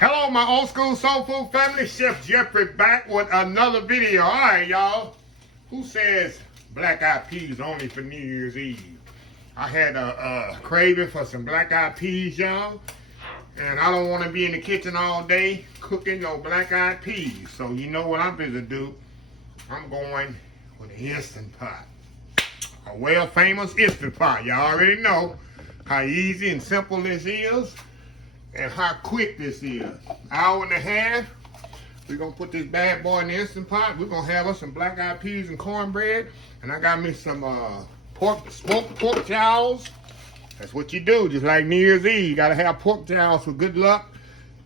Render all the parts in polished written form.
Hello, my old school soul food family. Chef Jeffrey back with another video. All right, y'all. Who says black-eyed peas only for New Year's Eve? I had a craving for some black-eyed peas, y'all. And I don't want to be in the kitchen all day cooking no black-eyed peas. So you know what I'm going to do? I'm going with an Instant Pot. A well-famous Instant Pot. Y'all already know how easy and simple this is. And how quick this is. Hour and a half. We're going to put this bad boy in the Instant Pot. We're going to have us some black-eyed peas and cornbread. And I got me some smoked pork jowls. That's what you do, just like New Year's Eve. You got to have pork jowls for good luck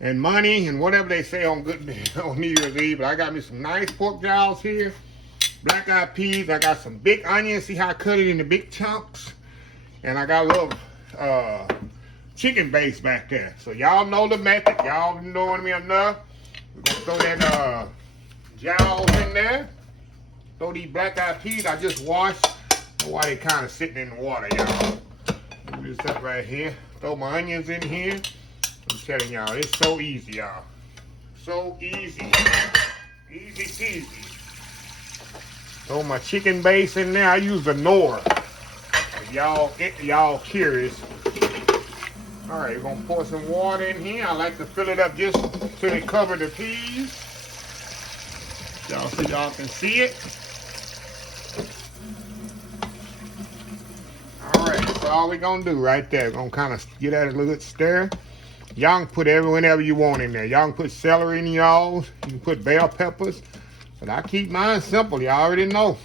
and money and whatever they say on on New Year's Eve. But I got me some nice pork jowls here. Black-eyed peas. I got some big onions. See how I cut it into big chunks. And I got a little chicken base back there. So y'all know the method. Y'all knowing me enough. We're going to throw that jowls in there. Throw these black-eyed peas. I just washed. Why they kind of sitting in the water, y'all. Move this up right here. Throw my onions in here. I'm telling y'all, it's so easy, y'all. So easy. Easy peasy. Throw my chicken base in there. I use a Knorr. If y'all curious. All right, we're gonna pour some water in here. I like to fill it up just till it cover the peas. Y'all so y'all can see it. All right, that's all we're gonna do right there. We're gonna kind of get that a little bit stir. Y'all can put whenever you want in there. Y'all can put celery in y'all's. You can put bell peppers. But I keep mine simple. Y'all already know.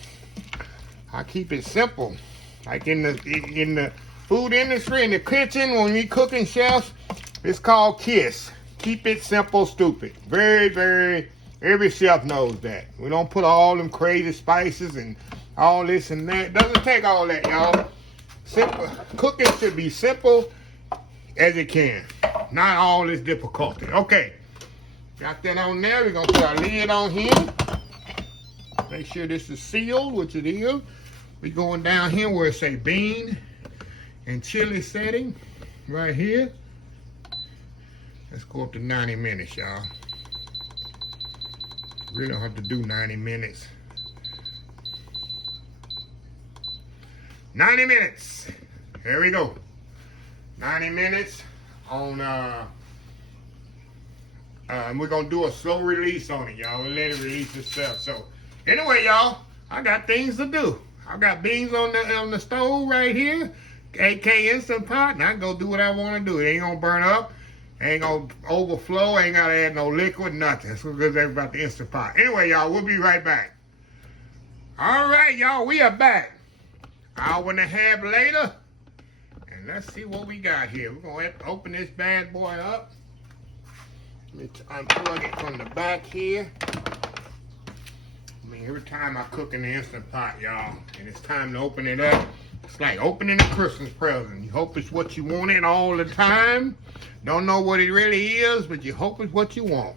I keep it simple. Like in the food industry, in the kitchen, when we cooking, chefs, it's called KISS. Keep it simple, stupid. Every chef knows that. We don't put all them crazy spices and all this and that. It doesn't take all that, y'all. Simple. Cooking should be simple as it can. Not all this difficulty. Okay. Got that on there. We're going to put our lid on here. Make sure this is sealed, which it is. We're going down here where it say bean and chili setting right here. Let's go up to 90 minutes, y'all. Really don't have to do 90 minutes. 90 minutes. Here we go. 90 minutes on we're gonna do a slow release on it, y'all. We'll let it release itself. So anyway, y'all, I got things to do. I got beans on the stove right here. AK Instant Pot, and I can go do what I want to do. It ain't gonna burn up, ain't gonna overflow, ain't gotta add no liquid, nothing. That's what goes about the Instant Pot. Anyway, y'all, we'll be right back. All right, y'all, we are back. Hour and a half later, and let's see what we got here. We're gonna have to open this bad boy up. Let me unplug it from the back here. I mean, every time I cook in the Instant Pot, y'all, and it's time to open it up, it's like opening a Christmas present. You hope it's what you wanted all the time. Don't know what it really is, but you hope it's what you want.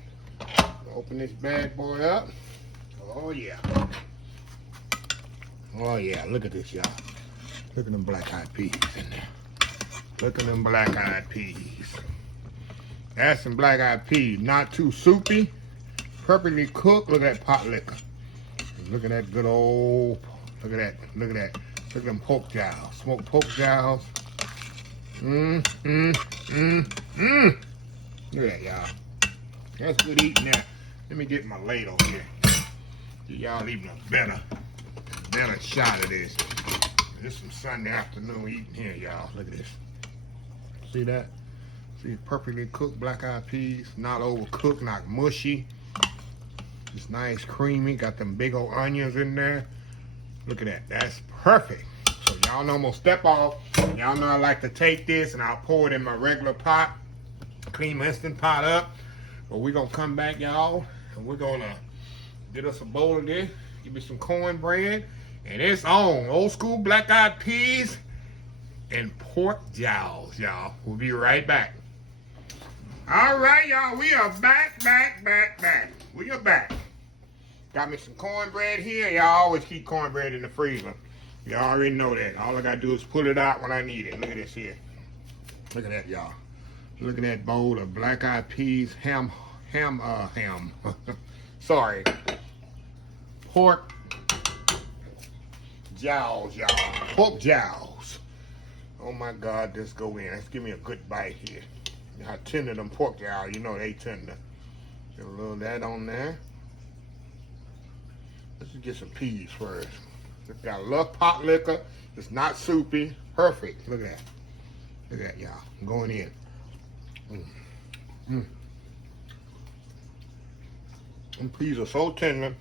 Open this bad boy up. Oh, yeah. Oh, yeah. Look at this, y'all. Look at them black-eyed peas in there. Look at them black-eyed peas. That's some black-eyed peas. Not too soupy. Perfectly cooked. Look at that pot liquor. Look at that good old... Look at that. Look at that. Look at them pork jowls, smoked pork jowls. Look at that, y'all. That's good eating there. Let me get my ladle here. Give y'all even a better shot of this. This is some Sunday afternoon eating here, y'all. Look at this. See that? See, perfectly cooked black-eyed peas. Not overcooked, not mushy. It's nice, creamy. Got them big old onions in there. Look at that. That's perfect. So y'all know I'm going to step off. Y'all know I like to take this and I'll pour it in my regular pot. Clean my Instant Pot up. But we're going to come back, y'all. And we're going to get us a bowl of this. Give me some cornbread. And it's on. Old school black-eyed peas and pork jowls, y'all. We'll be right back. All right, y'all. We are back. We are back. Got me some cornbread here. Y'all always keep cornbread in the freezer. Y'all already know that. All I gotta do is pull it out when I need it. Look at this here. Look at that, y'all. Look at that bowl of black-eyed peas, ham. Sorry. Pork jowls, y'all. Pork jowls. Oh my God, let's go in. Let's give me a good bite here. How tender them pork jowls, you know they tender. Get a little of that on there. Let's just get some peas first. It's got a little pot liquor. It's not soupy. Perfect. Look at that. Look at that, y'all. I'm going in. Them peas are so tender.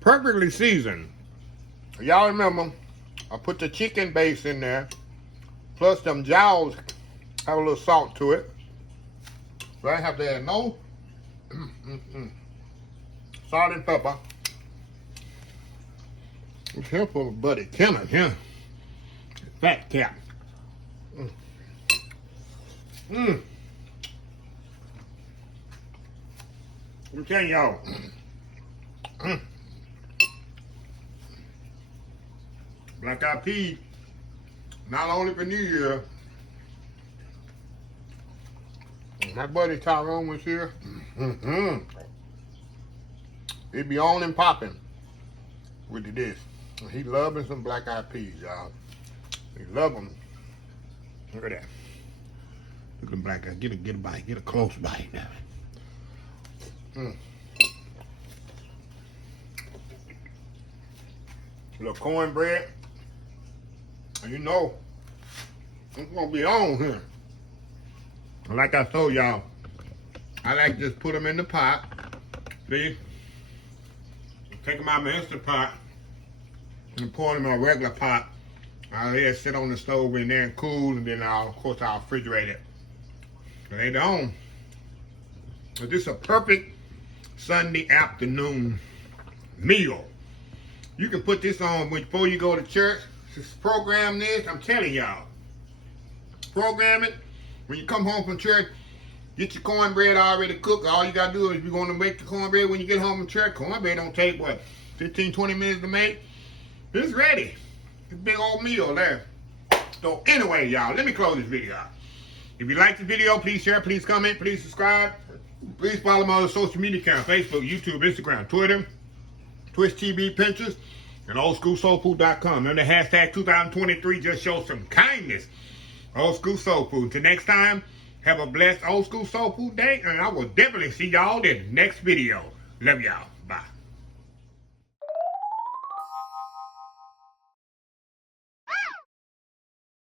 Perfectly seasoned. Y'all remember, I put the chicken base in there. Plus them jowls have a little salt to it. So I have to add no salt and pepper. Be careful of Buddy Kenneth here. Fat cat. I'm telling y'all. Black-eyed peas, not only for New Year. My buddy Tyrone was here. He'd be on and popping with this. He loving some black-eyed peas, y'all. He love them. Look at that. Look at them black eyes. Get a bite. Get a close bite. Little cornbread. And you know, it's gonna be on here. Like I told y'all, I like to just put them in the pot. See? Take them out of my Instant Pot and pour them in a regular pot. I'll let it sit on the stove in there and cool, and then of course I'll refrigerate it later on. But this is a perfect Sunday afternoon meal. You can put this on before you go to church. Just program this. I'm telling y'all. Program it. When you come home from church, get your cornbread already cooked. All you gotta do is you're gonna make the cornbread when you get home from church. Cornbread don't take what, 15, 20 minutes to make. It's ready. It's a big old meal there. So anyway, y'all, let me close this video out. If you like the video, please share, please comment, please subscribe. Please follow my other social media accounts: Facebook, YouTube, Instagram, Twitter, Twitch TV, Pinterest, and oldschoolsoulfood.com. And the hashtag 2023 just show some kindness. Old School Soul Food. Till next time, have a blessed Old School Soul Food day, and I will definitely see y'all in the next video. Love y'all.